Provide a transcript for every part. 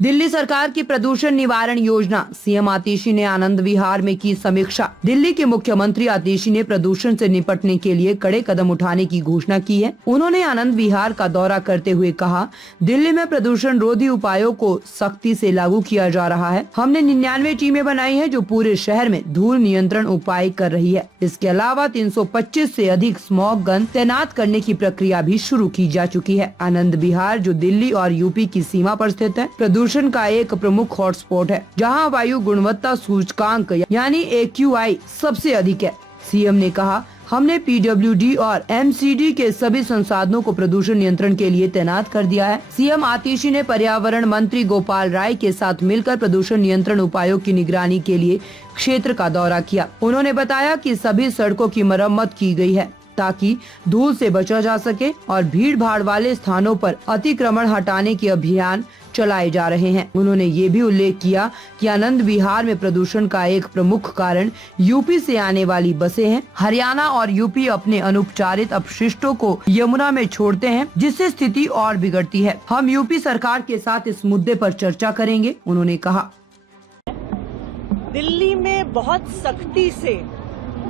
दिल्ली सरकार की प्रदूषण निवारण योजना। सीएम आतिशी ने आनंद विहार में की समीक्षा। दिल्ली के मुख्यमंत्री आतिशी ने प्रदूषण से निपटने के लिए कड़े कदम उठाने की घोषणा की है। उन्होंने आनंद विहार का दौरा करते हुए कहा, दिल्ली में प्रदूषण रोधी उपायों को सख्ती से लागू किया जा रहा है। हमने 99 टीमें बनाई हैं जो पूरे शहर में धूल नियंत्रण उपाय कर रही है। इसके अलावा 325 से अधिक स्मॉग गन तैनात करने की प्रक्रिया भी शुरू की जा चुकी है। आनंद विहार जो दिल्ली और यूपी की सीमा पर स्थित है, प्रदूषण का एक प्रमुख हॉटस्पॉट है, जहां वायु गुणवत्ता सूचकांक यानी AQI सबसे अधिक है। सीएम ने कहा, हमने PWD और MCD के सभी संसाधनों को प्रदूषण नियंत्रण के लिए तैनात कर दिया है। सीएम आतिशी ने पर्यावरण मंत्री गोपाल राय के साथ मिलकर प्रदूषण नियंत्रण उपायों की निगरानी के लिए क्षेत्र का दौरा किया। उन्होंने बताया कि सभी सड़कों की मरम्मत की गई है ताकि धूल से बचा जा सके और भीड़ भाड़ वाले स्थानों पर अतिक्रमण हटाने के अभियान चलाए जा रहे हैं। उन्होंने ये भी उल्लेख किया कि आनंद विहार में प्रदूषण का एक प्रमुख कारण यूपी से आने वाली बसें हैं। हरियाणा और यूपी अपने अनुपचारित अपशिष्टों को यमुना में छोड़ते हैं, जिससे स्थिति और बिगड़ती है। हम यूपी सरकार के साथ इस मुद्दे पर चर्चा करेंगे। उन्होंने कहा, दिल्ली में बहुत सख्ती से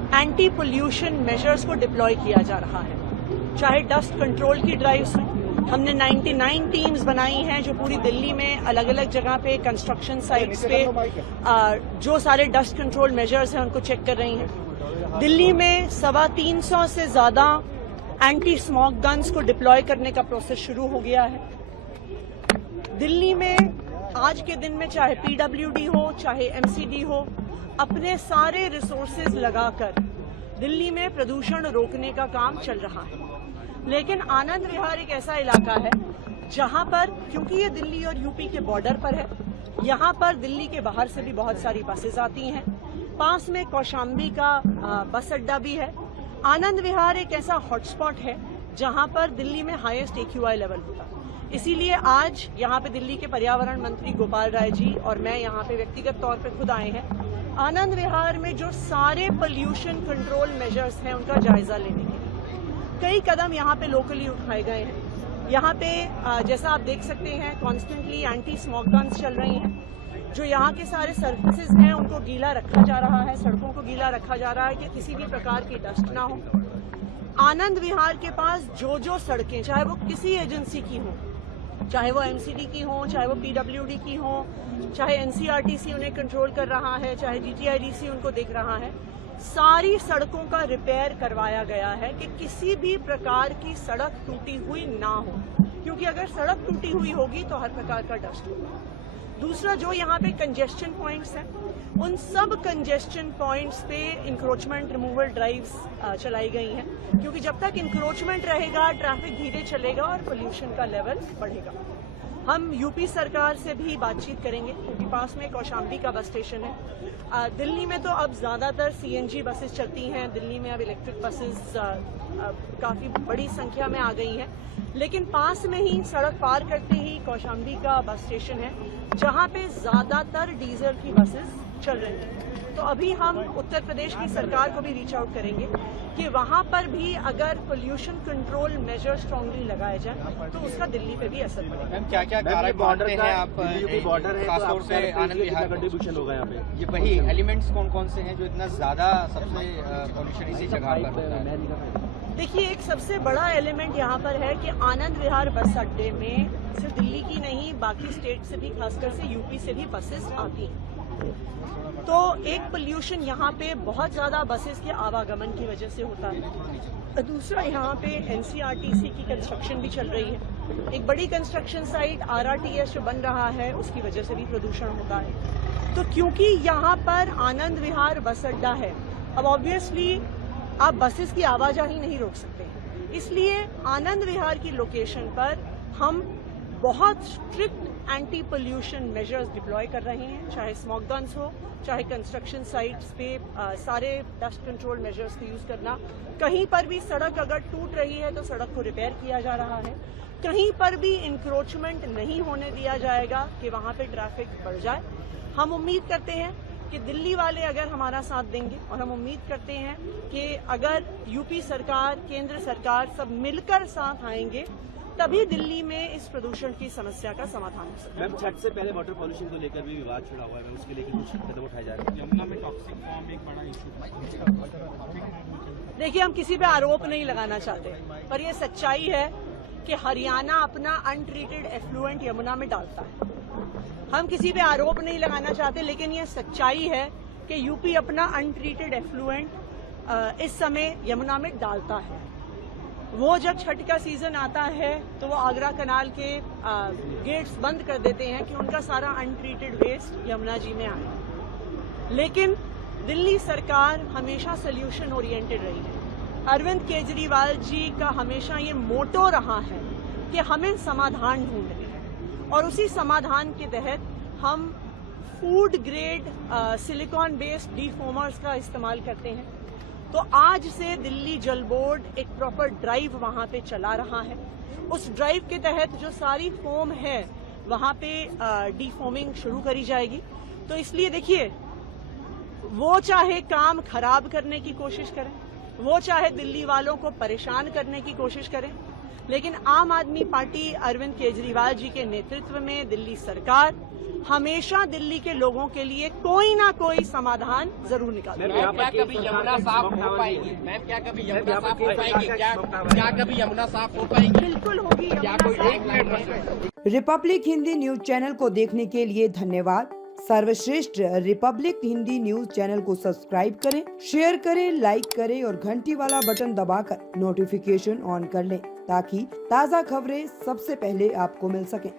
एंटी पोल्यूशन मेजर्स को डिप्लॉय किया जा रहा है। चाहे डस्ट कंट्रोल की ड्राइव्स हो, हमने 99 टीम्स बनाई हैं जो पूरी दिल्ली में अलग अलग जगह पे कंस्ट्रक्शन साइट्स पे जो सारे डस्ट कंट्रोल मेजर्स हैं उनको चेक कर रही हैं। दिल्ली में 325 से ज्यादा एंटी स्मॉग गन्स को डिप्लॉय करने का प्रोसेस शुरू हो गया है। दिल्ली में आज के दिन में चाहे PWD हो चाहे MCD हो, अपने सारे रिसोर्सेज लगाकर दिल्ली में प्रदूषण रोकने का काम चल रहा है। लेकिन आनंद विहार एक ऐसा इलाका है जहां पर, क्योंकि ये दिल्ली और यूपी के बॉर्डर पर है, यहाँ पर दिल्ली के बाहर से भी बहुत सारी बसेज आती हैं। पास में कौशाम्बी का बस अड्डा भी है। आनंद विहार एक ऐसा हॉटस्पॉट है जहां पर दिल्ली में हाईएस्ट AQI लेवल होता है। इसीलिए आज यहाँ पे दिल्ली के पर्यावरण मंत्री गोपाल राय जी और मैं यहाँ पे व्यक्तिगत तौर पे खुद आए हैं आनंद विहार में जो सारे पोल्यूशन कंट्रोल मेजर्स हैं उनका जायजा लेने के लिए। कई कदम यहाँ पे लोकली उठाए गए हैं। यहाँ पे जैसा आप देख सकते हैं, कॉन्स्टेंटली एंटी स्मॉग गन्स चल रही हैं। जो यहाँ के सारे सर्फेसेज हैं उनको गीला रखा जा रहा है, सड़कों को गीला रखा जा रहा है कि किसी भी प्रकार की डस्ट ना हो। आनंद विहार के पास जो सड़कें, चाहे वो किसी एजेंसी की हो, चाहे वो MCD की हो, चाहे वो PWD की हो, चाहे NCRTC उन्हें कंट्रोल कर रहा है, चाहे GTIDC उनको देख रहा है, सारी सड़कों का रिपेयर करवाया गया है कि किसी भी प्रकार की सड़क टूटी हुई ना हो, क्योंकि अगर सड़क टूटी हुई होगी तो हर प्रकार का डस्ट होगा। दूसरा, जो यहाँ पे कंजेस्शन पॉइंट्स हैं, उन सब कंजेस्शन पॉइंट्स पे इंक्रोचमेंट रिमूवल ड्राइव्स चलाई गई हैं, क्योंकि जब तक इंक्रोचमेंट रहेगा ट्रैफिक धीरे चलेगा और पोल्यूशन का लेवल बढ़ेगा। हम यूपी सरकार से भी बातचीत करेंगे क्योंकि पास में कौशाम्बी का बस स्टेशन है। दिल्ली में तो अब ज्यादातर CNG बसेस चलती हैं। दिल्ली में अब इलेक्ट्रिक बसेस काफी बड़ी संख्या में आ गई हैं, लेकिन पास में ही सड़क पार करते ही कौशाम्बी का बस स्टेशन है जहां पे ज्यादातर डीजल की बसेस चल रही हैं। तो अभी हम उत्तर प्रदेश की सरकार को भी रीच आउट करेंगे कि वहां पर भी अगर पोल्यूशन कंट्रोल मेजर स्ट्रांगली लगाए जाए तो उसका दिल्ली पे भी असर पड़ेगा। क्या क्या कारण मानते हैं आप? बॉर्डर है, खासतौर से आनंद विहार कंट्रीब्यूशन होगा यहाँ पे। ये वही एलिमेंट्स कौन से हैं जो इतना ज्यादा सबसे पोल्यूशन इसी जगह पर होता है? देखिए, एक सबसे बड़ा एलिमेंट यहाँ पर है कि आनंद विहार बस अड्डे में सिर्फ दिल्ली की नहीं, बाकी स्टेट से भी, खासकर से यूपी से भी बसेस आती हैं। तो एक पोल्यूशन यहाँ पे बहुत ज्यादा बसेस के आवागमन की वजह से होता है। दूसरा, यहाँ पे NCRTC की कंस्ट्रक्शन भी चल रही है। एक बड़ी कंस्ट्रक्शन साइट RRTS जो बन रहा है उसकी वजह से भी प्रदूषण होता है। तो क्योंकि यहाँ पर आनंद विहार बस अड्डा है, अब ऑब्वियसली आप बसेस की आवाजाही नहीं रोक सकते, इसलिए आनंद विहार की लोकेशन पर हम बहुत strict anti pollution measures deploy कर रहे हैं। चाहे स्मॉग गन्स हो, चाहे कंस्ट्रक्शन साइट्स पे सारे डस्ट कंट्रोल मेजर्स का यूज करना। कहीं पर भी सड़क अगर टूट रही है तो सड़क को रिपेयर किया जा रहा है। कहीं पर भी इंक्रोचमेंट नहीं होने दिया जाएगा कि वहां पे ट्रैफिक बढ़ जाए। हम उम्मीद करते हैं कि दिल्ली वाले अगर हमारा साथ देंगे, और हम उम्मीद करते हैं कि अगर यूपी सरकार, केंद्र सरकार सब मिलकर साथ आएंगे तभी दिल्ली में इस प्रदूषण की समस्या का समाधान हो सकता है। मैम, छठ से पहले वाटर पॉल्यूशन को लेकर भी विवाद छिड़ा हुआ है, उसके लिए कुछ कदम उठाए जा रहे हैं? यमुना में टॉक्सिक फॉर्म एक बड़ा इशू। देखिए, हम किसी पे आरोप नहीं लगाना चाहते, पर यह सच्चाई है कि हरियाणा अपना अनट्रीटेड एफ्लुएंट यमुना में डालता है। हम किसी पे आरोप नहीं लगाना चाहते, लेकिन यह सच्चाई है कि यूपी अपना अनट्रीटेड एफ्लुएंट इस समय यमुना में डालता है। वो जब छठ का सीजन आता है तो वो आगरा कनाल के गेट्स बंद कर देते हैं कि उनका सारा अनट्रीटेड वेस्ट यमुना जी में आए। लेकिन दिल्ली सरकार हमेशा सोल्यूशन ओरिएंटेड रही है। अरविंद केजरीवाल जी का हमेशा ये मोटो रहा है कि हमें समाधान ढूंढने हैं, और उसी समाधान के तहत हम फूड ग्रेड सिलिकॉन बेस्ड डीफोमर्स का इस्तेमाल करते हैं। तो आज से दिल्ली जल बोर्ड एक प्रॉपर ड्राइव वहां पे चला रहा है। उस ड्राइव के तहत जो सारी फोम है वहां पे डीफोमिंग शुरू करी जाएगी। तो इसलिए देखिए, वो चाहे काम खराब करने की कोशिश करें, वो चाहे दिल्ली वालों को परेशान करने की कोशिश करें, लेकिन आम आदमी पार्टी अरविंद केजरीवाल जी के नेतृत्व में दिल्ली सरकार हमेशा दिल्ली के लोगों के लिए कोई ना कोई समाधान जरूर निकालेगी। मैम, क्या कभी यमुना साफ हो पाएगी? मैम, क्या कभी यमुना साफ हो पाएगी? क्या कभी यमुना साफ हो पाएगी? बिल्कुल होगी यमुना साफ। रिपब्लिक हिंदी न्यूज चैनल को देखने के लिए धन्यवाद। सर्वश्रेष्ठ रिपब्लिक हिंदी न्यूज चैनल को सब्सक्राइब करें, शेयर करें, लाइक करें और घंटी वाला बटन दबाकर नोटिफिकेशन ऑन कर लें, ताकि ताज़ा खबरें सबसे पहले आपको मिल सकें।